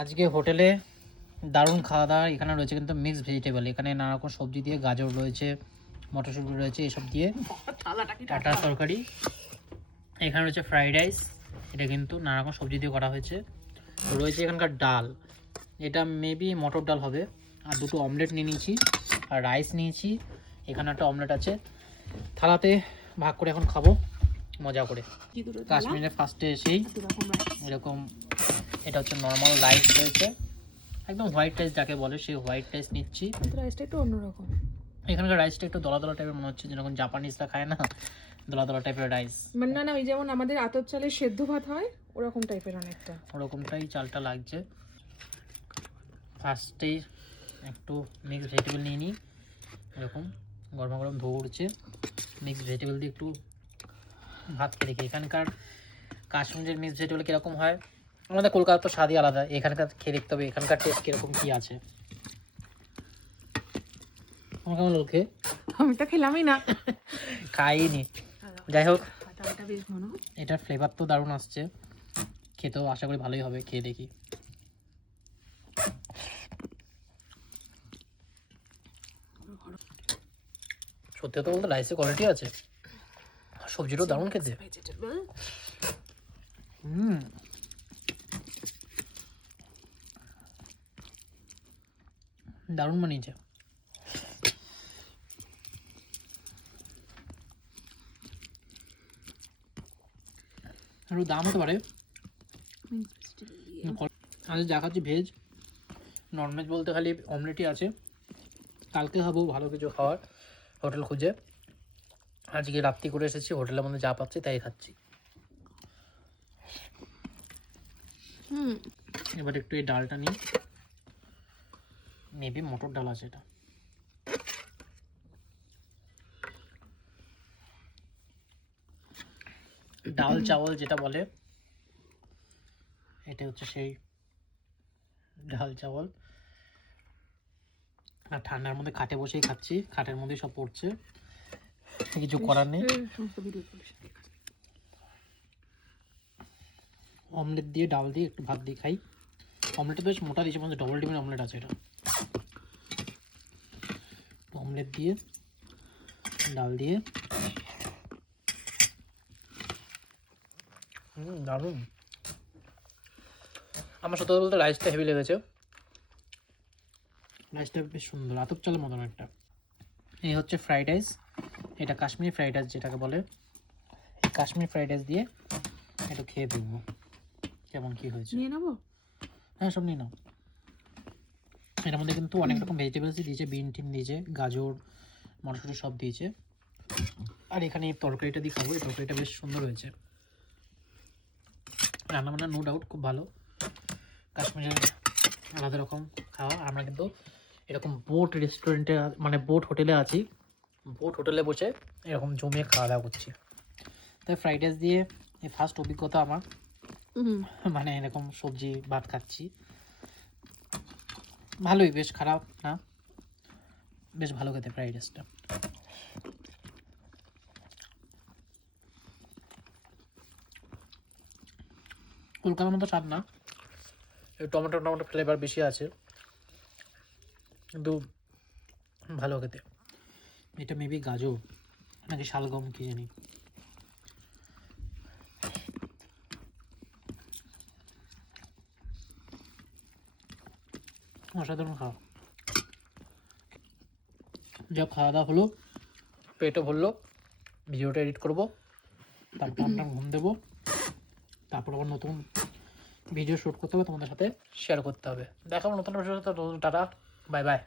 আজকে হোটেলে দারুণ খাওয়া দাওয়া। এখানে রয়েছে কিন্তু মিক্সড ভেজিটেবল, এখানে নানা রকম সবজি দিয়ে, গাজর রয়েছে, মটরশুঁটি রয়েছে, এসব দিয়ে একটা তরকারি। এখানে রয়েছে ফ্রাইড রাইস, এটা কিন্তু নানা রকম সবজি দিয়ে করা হয়েছে। রয়েছে এখানকার ডাল, এটা মেবি মটর ডাল হবে। আর দুটো অমলেট নিয়ে নিয়েছি, আর রাইস নিয়েছি। এখানে একটা অমলেট আছে, থালাতে ভাগ করে এখন খাবো মজা করে। কাশ্মীরে ফার্স্টে এসেই এরকম, এটা হচ্ছে নর্মাল রাইস রয়েছে, একদম হোয়াইট রাইস যাকে বলে সেই হোয়াইট রাইস নিচ্ছি। রাইসটা একটু অন্যরকম, এখানকার রাইসটা একটু দলা দলা টাইপের মনে হচ্ছে, যেরকম জাপানিজরা খায় না, দলা দলা টাইপের রাইস। মানে না ওই যেমন আমাদের আতপ চালের সেদ্ধ ভাত হয় ওরকম টাইপের অনেকটা, ওরকমটাই চালটা লাগছে। ফার্স্টেই একটু মিক্সড ভেজিটেবল নিয়ে নিই, এরকম গরম গরম ধোয়া উঠছে। মিক্সড ভেজিটেবল দিয়ে একটু ভাত খেয়ে দেখি এখানকার কাশ্মীরের মিক্সড ভেজিটেবল কীরকম হয়। আমাদের কলকাতা তো স্বাদই আলাদা, এখানকার খেয়ে দেখতে হবে এখানকার টেস্ট কীরকম কী আছে। আমার কেমন লোকে আমি তো খেলামই না, খাইনি। যাই হোক, বেশ ঘন, এটার ফ্লেভার তো দারুণ আসছে, খেতেও আশা করি ভালোই হবে, খেয়ে দেখি। সত্যি কথা বলতে রাইসের কোয়ালিটি আছে, সবজিটাও দারুণ খেতে। দারুণ বানিয়েছে। একটু দাম হতে পারে। আজ যা খাচ্ছি ভেজ, ননভেজ বলতে খালি অমলেটই আছে। কালকে খাবো ভালো কিছু খাওয়ার হোটেল খুঁজে, আজকে রাত্রি করে এসেছি, হোটেলের মধ্যে যা পাচ্ছি তাই খাচ্ছি। এবার একটু এই ডালটা নিই, মেবি মটর ডাল আছে এটা। ডাল চাওয়াল যেটা বলে, এটা হচ্ছে সেই ডাল চাওয়াল। আর ঠান্ডার মধ্যে খাটে বসেই খাচ্ছি, খাটের মধ্যেই সব পড়ছে, কিছু করার নেই। অমলেট দিয়ে ডাল দিয়ে একটু ভাত দিয়ে খাই। অমলেটটা বেশ মোটা দিয়েছে, মানে ডবল ডিমের অমলেট আছে এটা। অমলেট দিয়ে ডাল দিয়ে দারুণ। আমার সত্যি কথা বলতে রাইসটা হেভি লেগেছে, রাইসটা বেশ সুন্দর, আতপ চালের মতন একটা। এই হচ্ছে ফ্রাইড রাইস, এটা কাশ্মীরি ফ্রাইড রাইস যেটাকে বলে। কাশ্মীরি ফ্রাইড রাইস দিয়ে একটু খেয়ে দেখবো কেমন কী হয়েছে। নিয়ে নেবো? হ্যাঁ, সব নিয়ে নাও। এটার মধ্যে কিন্তু অনেক রকম ভেজিটেবলসই দিয়েছে, বিন টিন দিয়েছে, গাজর, মটরশুঁটি সব দিয়েছে। আর এখানে এই তরকারিটা দিয়ে খাবো, এই তরকারিটা বেশ সুন্দর হয়েছে। রান্নাবান্না নো ডাউট খুব ভালো। কাশ্মীরের আলাদা রকম খাওয়া। আমরা কিন্তু এরকম বোট রেস্টুরেন্টে, মানে বোট হোটেলে আছি, বোট হোটেলে বসে এরকম জমিয়ে খাওয়া দাওয়া করছি। তাই ফ্রাইড রাইস দিয়ে এই ফার্স্ট অভিজ্ঞতা আমার, মানে এরকম সবজি ভাত খাচ্ছি। ভালোই, বেশ খারাপ না, বেশ ভালো খেতে ফ্রাইড রাইসটা। কলকাতার মতো স্বাদ না, টমেটো টমেটো ফ্লেভার বেশি আছে, কিন্তু ভালো খেতে। এটা মেবি গাজর নাকি শালগম কি জানি, অসাধারণ খাওয়া। যা খাওয়া দাওয়া হলো, পেটও ভরলো, ভিডিওটা এডিট করবো, তারপর আমরা ঘুম দেবো, তারপর আবার নতুন ভিডিও শ্যুট করতে হবে, তোমাদের সাথে শেয়ার করতে হবে। দেখাবো নতুন ভিডিওর সাথে। Tata, bye bye.